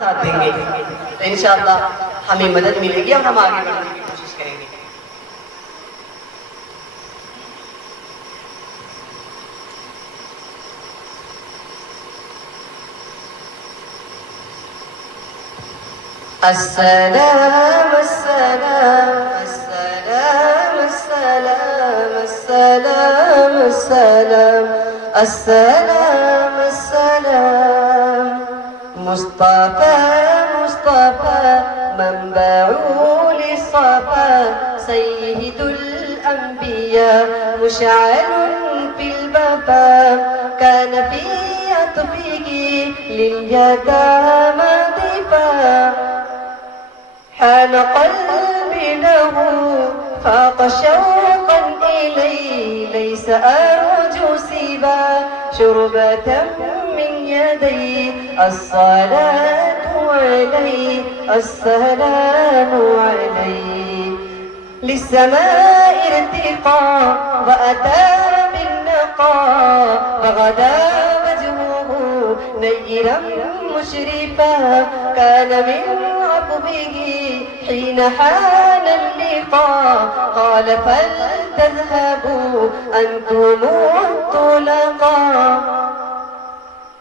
ساتھ دیں گے تو انشاءاللہ ہمیں مدد ملے گی اور ہم آگے بڑھنے کی کوشش کریں گے۔ السلام السلام السلام السلام السلام السلام السلام السلام مصطفى مصطفى منبع للصفا سيد الأنبياء مشعل في الوفا كان في عطفه لليتامى ضيفا حان قلبي له فاق شوقا إليه ليس أرجو سوى شربة من يدي الصلاة عليه السلام عليه للسماء ارتقى وأتى بالنقاء وغدا وجهه نيرا مشرفا كان من عقبه حين حان اللقاء قال فلتذهبوا أنتم الطلقاء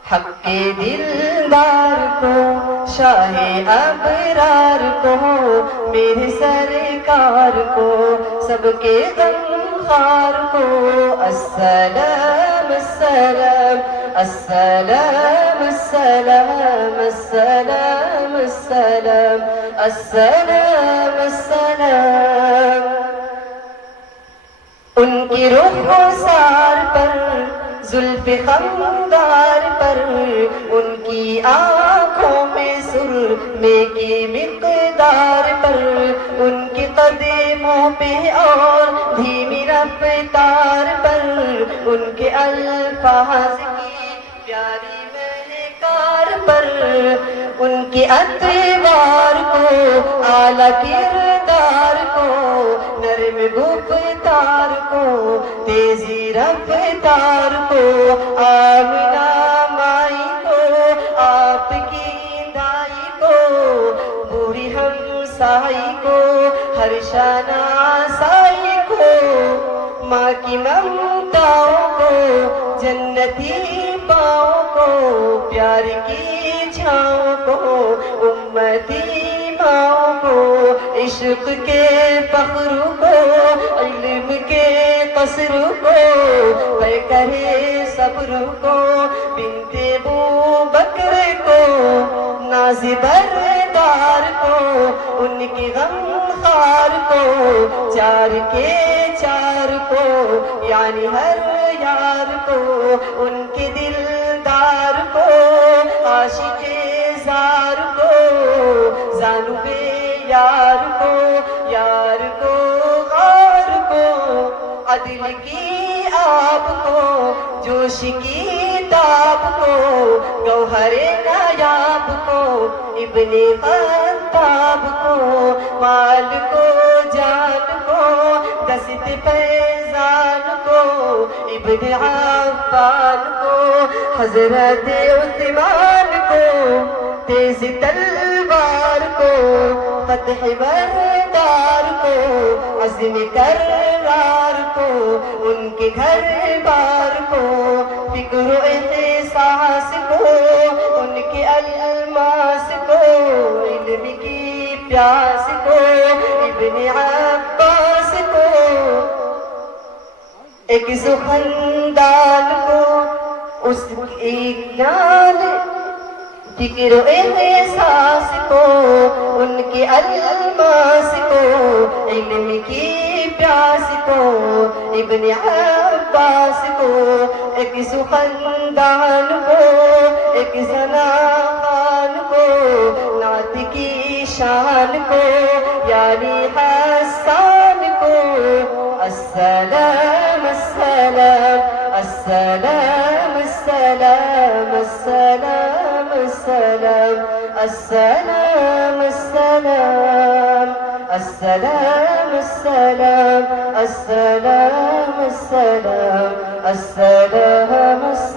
حق دلدار کو شاہ ابرار کو میرے سرکار کو سب کے غمخوار کو السلام السلام السلام السلام السلام السلام السلام السلام ان کی رخسار پر زلف خمدار پر ان کی آنکھوں میں سرمے کی مقدار پر ان کے قدموں پہ اور دھیمی رفتار پر ان کے الفاظ کی پیاری مہکار پر ان کے اطوار کو اعلیٰ کردار کو نرم گفتار کو تیزی رفتار کو آمنہ مائی کو آپ کی دائی کو بوڑھی ہمسائی کو ہر شناسائی کو ماں کی ممتاؤں کو جنتی پاؤں کو پیار کی چھاؤں کو امتی ماؤں کو عشق کے فخر کو علم کے قصر کو پر کرے صبر کو بنت ابو بکر کو ناز بردار کو ان کی غمخوار کو چار کے چار کو یعنی ہر یار کو ان کے دلدار کو عاشق زار کو زانو بے یار کو غار کو عدل کی آپ کو جوش کی تاب کو گوہر نایاب کو ابن خطاب کو مال کو جان کو دست فیضان کو ابن عفان کو حضرت عثمان کو تیز تلوار کو فتح بردار کو عزم کرار کو ان کے گھر بار کو فکر و احساس کو ان کے الماس کو علم کی پیاس کو ابن عباس کو ایک سخندان کو اس ایک نال فکر و احساس کو ان کے الماس کو علم کی پیاس کو ابن عباس کو ایک سخندان کو ایک ثنا خان کو نعت کی شان کو یعنی حسان کو السلام السلام السلام السلام السلام السلام السلام السلام السلام السلام السلام السلام السلام السلام